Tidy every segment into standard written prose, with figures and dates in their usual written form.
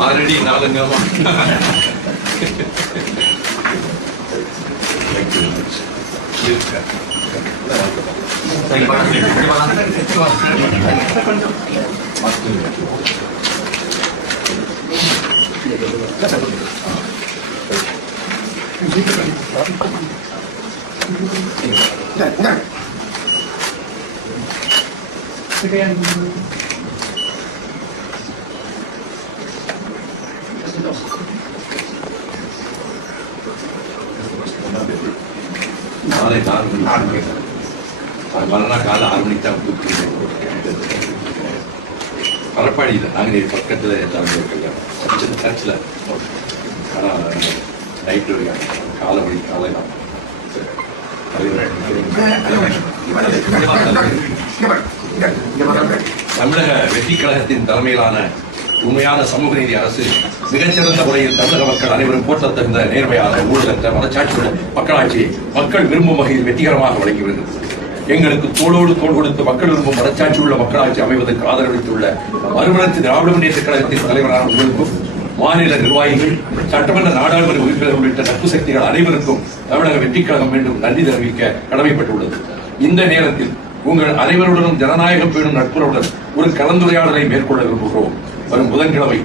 Already நாலுங்க நாளை 4 மணி மறுநாள் காலை 6 மணிக்கு தான் பரப்பாடியில் நாங்கள் பக்கத்தில் தலைமையில் சர்ச்சில் ஆனால் நைட்டு காலை மணி காலை தான் தமிழக வெற்றி கழகத்தின் தலைமையிலான உண்மையான சமூக நீதி அரசு மிகச்சிறந்த முறையில் தமிழக மக்கள் அனைவரும் போற்றத்தகுந்த நேர்மையான ஊழலற்ற மனச்சாட்சியுடன் மக்களாட்சியை மக்கள் விரும்பும் வகையில் வெற்றிகரமாக வழங்கி வருகிறது. எங்களுக்கு தோளோடு தோள் கொடுத்து மக்கள் விரும்பும் மனச்சாட்சி உள்ள மக்களாட்சி அமைவதற்கு ஆதரவளித்துள்ள மறுமலர்ச்சி திராவிட முன்னேற்ற கழகத்தின் தலைவரான உங்களுக்கும் மாநில நிர்வாகிகள் சட்டமன்ற நாடாளுமன்ற உறுப்பினர்கள் உள்ளிட்ட நட்பு சக்திகள் அனைவருக்கும் தமிழக வெற்றி கழகம் மீண்டும் நன்றி தெரிவிக்க கடமைப்பட்டுள்ளது. இந்த நேரத்தில் உங்கள் அனைவருடனும் ஜனநாயகம் பேணும் நட்புறவுடன் ஒரு கலந்துரையாடலை மேற்கொள்ள விரும்புகிறோம். வரும் புதன்கிழமை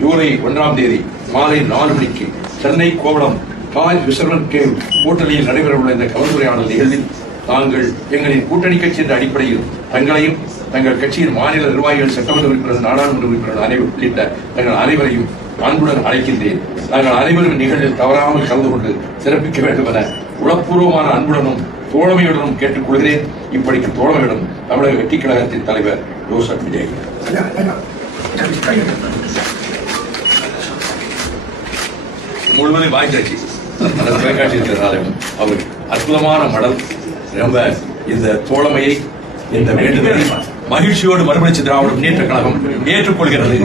ஜூலை 1ஆம் தேதி மாலை 4 மணிக்கு சென்னை கோவளம் தாஜ் விசர்வன் கேவ் ஹோட்டலில் நடைபெறவுள்ள இந்த கலந்துரையாடல் நிகழ்வில் நாங்கள் எங்களின் கூட்டணி கட்சி என்ற அடிப்படையில் தங்களையும் தங்கள் கட்சியின் மாநில நிர்வாகிகள் சட்டமன்ற உறுப்பினர்கள் நாடாளுமன்ற உறுப்பினர்கள் அனைவரும் உள்ளிட்ட தங்கள் அனைவரையும் அன்புடன் அழைக்கின்றேன். நாங்கள் அனைவரும் நிகழ்வில் தவறாமல் கலந்து கொண்டு சிறப்பிக்க வேண்டும் என உளப்பூர்வமான அன்புடனும் தோழமையுடனும் கேட்டுக்கொள்கிறேன். இப்படிக்கு தோழமையுடன் தமிழக வெற்றி கழகத்தின் தலைவர் ஜோசப் விஜய். முழுவதும் வாய்ச்சாட்சி தொலைக்காட்சி இருக்கிறாலும் அவர் அற்புதமான மடல் ரொம்ப இந்த தோழமையை இந்த வேண்டுதலை மகிழ்ச்சியோடு மறுமலர்ச்சி திராவிட முன்னேற்ற கழகம் ஏற்றுக்கொள்கிறது.